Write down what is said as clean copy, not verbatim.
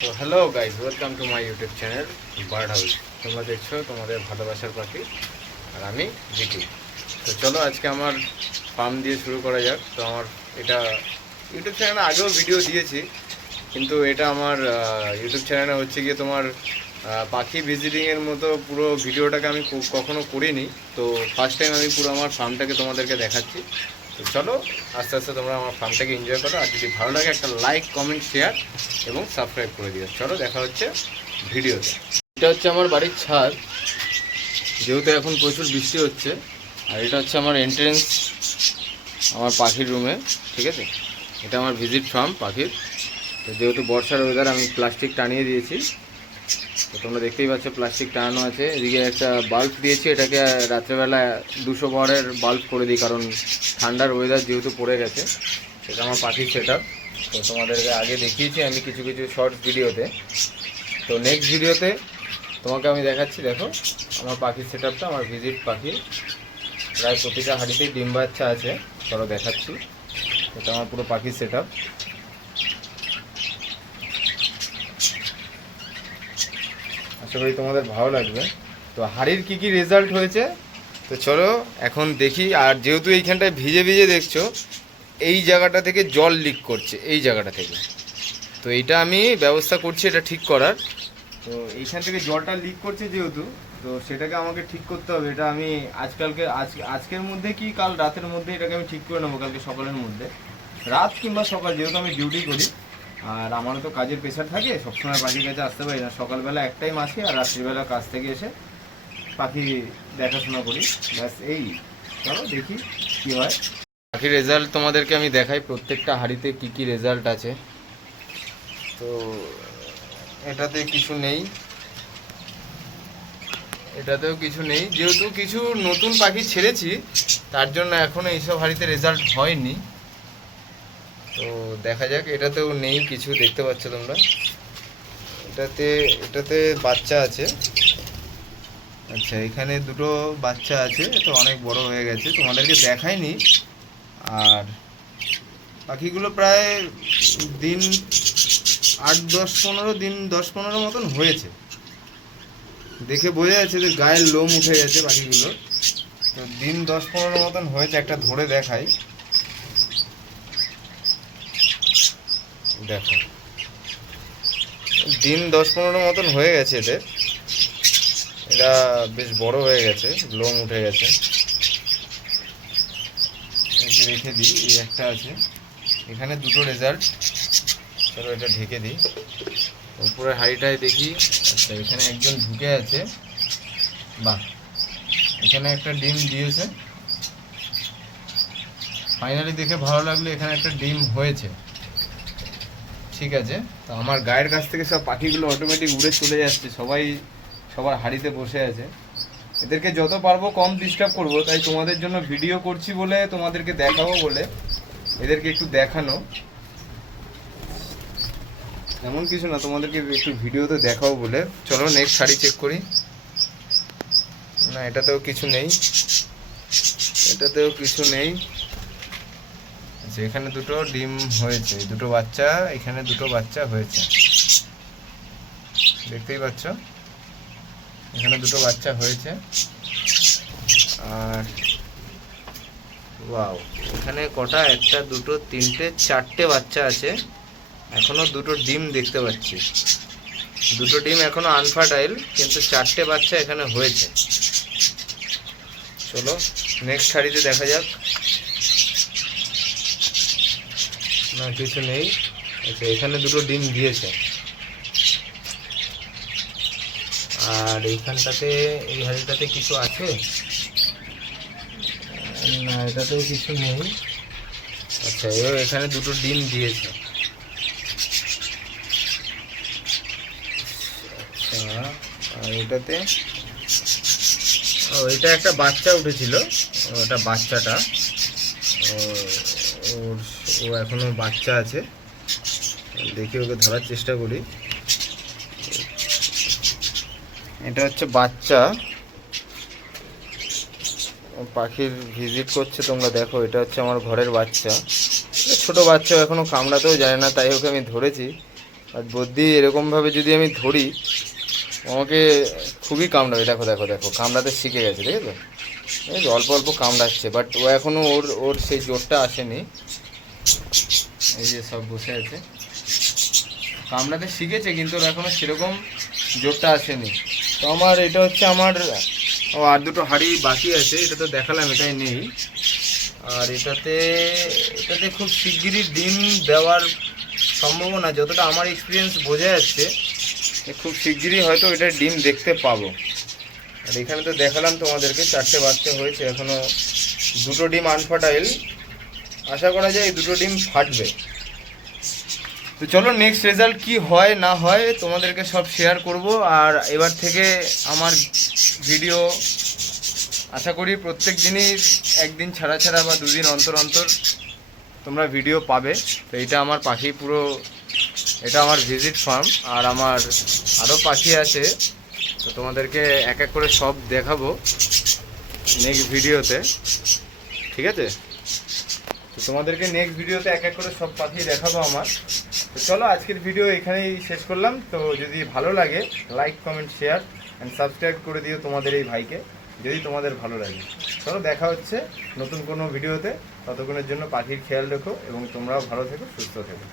তো hello guys, welcome to my YouTube channel bird house. তোমরা দেখছো তোমাদের ভালোবাসার পাখি, আর আমি জিতু। তো চলো আজকে আমার ফার্ম দিয়ে শুরু করা যাক। তো আমার এটা ইউটিউব চ্যানেলে আগেও ভিডিও দিয়েছি, কিন্তু এটা আমার ইউটিউব চ্যানেলে হচ্ছে গিয়ে তোমার পাখি ভিজিটিংয়ের মতো পুরো ভিডিওটাকে আমি কখনো করিনি। তো ফার্স্ট টাইম আমি পুরো আমার ফার্মটাকে তোমাদেরকে দেখাচ্ছি। তো চলো আস্তে আস্তে তোমরা আমার ফার্মটাকে এনজয় করো, আর যদি ভালো লাগে একটা লাইক, কমেন্ট, শেয়ার এবং সাবস্ক্রাইব করে দিও। চলো দেখা হচ্ছে ভিডিওতে। এটা হচ্ছে আমার বাড়ির ছাদ, যেহেতু এখন প্রচুর বৃষ্টি হচ্ছে। আর এটা হচ্ছে আমার এন্ট্রেন্স আমার পাখির রুমে, ঠিক আছে। এটা আমার ভিজিট ফার্ম পাখির। তো যেহেতু বর্ষার ওয়েদার, আমি প্লাস্টিক টানিয়ে দিয়েছি। তো তোমরা দেখতেই পাচ্ছ প্লাস্টিক টানানো আছে। এদিকে একটা বাল্ব দিয়েছি, এটাকে রাত্রেবেলা 200 ওয়াটের বাল্ব করে দিই, কারণ ঠান্ডার ওয়েদার যেহেতু পড়ে গেছে। এটা আমার পাখির সেট আপ। তো তোমাদেরকে আগে দেখিয়েছি আমি কিছু কিছু শর্টস ভিডিওতে। তো নেক্সট ভিডিওতে তোমাকে আমি দেখাচ্ছি। দেখো আমার পাখির সেট আপটা, আমার ভিজিট পাখি। প্রায় প্রতিটা হাঁড়িতেই ডিম বাচ্চা আছে। চলো দেখাচ্ছি। এটা আমার পুরো পাখির সেট আপ। আশা করি তোমাদের ভালো লাগবে। তো হাড়ির কী কী রেজাল্ট হয়েছে তো চলো এখন দেখি। আর যেহেতু এইখানটায় ভিজে ভিজে দেখছো, এই জায়গাটা থেকে জল লিক করছে, এই জায়গাটা থেকে। তো এইটা আমি ব্যবস্থা করছি এটা ঠিক করার। তো এইখান থেকে জলটা লিক করছে যেহেতু, তো সেটাকে আমাকে ঠিক করতে হবে। এটা আমি আজকের মধ্যে কি কাল রাতের মধ্যে এটাকে আমি ঠিক করে নেবো, কালকে সকালের মধ্যে, রাত কিংবা সকাল, যেহেতু আমি ডিউটি করি। আর আমারও তো কাজের প্রেশার থাকে, সবসময় পাখির কাছে আসতে পারি না। সকালবেলা এক টাইম আসি, আর রাত্রিবেলা কাজ থেকে এসে পাখি দেখাশোনা করি, ব্যাস এই। চলো দেখি কি হয়। পাখির রেজাল্ট তোমাদেরকে আমি দেখাই, প্রত্যেকটা হাঁড়িতে কি কি রেজাল্ট আছে। তো এটাতে কিছু নেই, এটাতেও কিছু নেই, যেহেতু কিছু নতুন পাখি ছেড়েছি, তার জন্য এখনও এইসব হাঁড়িতে রেজাল্ট হয়নি। তো দেখা যাক। এটাতেও নেই কিছু, দেখতে পাচ্ছ তোমরা। এটাতে এটাতে বাচ্চা আছে। আচ্ছা, এখানে দুটো বাচ্চা আছে, তো অনেক বড় হয়ে গেছে, তোমাদেরকে দেখাইনি। আর পাখিগুলো প্রায় দিন 8-10-15 দিন, 10-15 মতন হয়েছে। দেখে বোঝা যাচ্ছে যে গায়ের লোম উঠে গেছে পাখিগুলো। তো দিন 10-15 মতন হয়েছে। একটা ধরে দেখাই, দেখো দিন 10-15 মতন হয়ে গেছে এদের। এরা বেশ বড় হয়ে গেছে, লোম উঠে গেছে। এটি রেখে দিই, এই একটা আছে। এখানে দুটো রেজাল্ট। চলো এটা ঢেকে দিই। উপরের হাঁড়িটায় দেখি। আচ্ছা, এখানে একজন ঢুকে আছে। বাহ, এখানে একটা ডিম দিয়েছে। ফাইনালি দেখে ভালো লাগলো, এখানে একটা ডিম হয়েছে। ঠিক আছে। তো আমার গায়ের কাছ থেকে সব পাখিগুলো অটোমেটিক উড়ে চলে যাচ্ছে, সবাই সবার হাঁড়িতে বসে আছে। এদেরকে যত পারবো কম ডিস্টার্ব করবো, তাই তোমাদের জন্য ভিডিও করছি বলে, তোমাদেরকে দেখাবো বলে এদেরকে একটু দেখানো। এমন কিছু না, তোমাদেরকে একটু ভিডিওতে দেখাবো বলে। চলো নেক্সট শাড়ি চেক করি। না, এটাতেও কিছু নেই, এটাতেও কিছু নেই। আচ্ছা, এখানে দুটো ডিম হয়েছে, দুটো বাচ্চা, এখানে দুটো বাচ্চা হয়েছে, দেখতেই পাচ্ছ। এখানে দুটো বাচ্চা হয়েছে। আর ওয়াও, এখানে কটা, একটা দুটো তিনটে চারটে বাচ্চা আছে। এখনো দুটো ডিম দেখতে পাচ্ছি, দুটো ডিম এখনো আনফার্টাইল, কিন্তু চারটে বাচ্চা এখানে হয়েছে। চলো নেক্সট শাড়িতে দেখা যাক। না, কিছু নেই। আচ্ছা, এখানে দুটো ডিম দিয়েছে। আর এইখানটাতে, এই হাড়িটাতে কিছু আছে? না, এটাতেও কিছু নেই। আচ্ছা, এখানে দুটো ডিম দিয়েছে। আচ্ছা, আর এটাতে, ও এটা একটা বাচ্চা উঠেছিল, ওটা বাচ্চাটা, ওর ও এখনো বাচ্চা আছে। দেখি ওকে ধরার চেষ্টা করি। এটা হচ্ছে বাচ্চা, পাখির ভিজিট করছে, তোমরা দেখো। এটা হচ্ছে আমার ঘরের বাচ্চা, ছোট বাচ্চা, এখনো কামড়াতেও জানে না, তাই ওকে আমি ধরেছি। আর বদ্যি এরকমভাবে যদি আমি ধরি আমাকে খুবই কামড়াবে। দেখো দেখো দেখো কামড়াতে শিখে গেছে, দেখেছো? এই যে অল্প অল্প কামড়াচ্ছে, বাট ও এখনও ওর ওর সেই জোরটা আসেনি। এই যে সব বসে আছে, কামড়াতে শিখেছে কিন্তু ওর এখনও সেরকম জোরটা আসেনি। তো আমার এটা হচ্ছে আমার আর দুটো হাঁড়ি বাকি আছে, এটা তো দেখালাম, এটাই নেই। আর এটাতে এটাতে খুব শিগগিরই ডিম দেওয়ার সম্ভাবনা, যতটা আমার এক্সপিরিয়েন্স বোঝা যাচ্ছে খুব শিগগিরই হয়তো এটা ডিম দেখতে পাবো। আর এখানে তো দেখালাম তোমাদেরকে 4টে বাচ্চা হয়েছে, এখনও 2টো ডিম আনফার্টাইল। আশা করা যায় এই 2টো ডিম ফাটবে। তো চলো নেক্সট রেজাল্ট কি হয় না হয় তোমাদেরকে সব শেয়ার করব। আর এবার থেকে আমার ভিডিও আশা করি প্রত্যেক দিনই একদিন ছাড়া ছাড়া বা 2 দিন অন্তর অন্তর তোমরা ভিডিও পাবে। তো এটা আমার পাখি পুরো, এটা আমার ভিজিট ফার্ম। আর আমার আরও পাখি আছে, তো তোমাদেরকে এক এক করে সব দেখাবো নেক্সট ভিডিওতে, ঠিক আছে? তো তোমাদেরকে নেক্সট ভিডিওতে এক এক করে সব পাখি দেখাবো আমার। তো চলো আজকের ভিডিও এখানেই শেষ করলাম। তো যদি ভালো লাগে like comment share and subscribe করে দিও তোমাদের এই ভাইকে, যদি তোমাদের ভালো লাগে। চলো দেখা হচ্ছে নতুন কোনো ভিডিওতে, ততক্ষণের জন্য পাখির খেয়াল রেখো এবং তোমরাও ভালো থেকো, সুস্থ থেকো।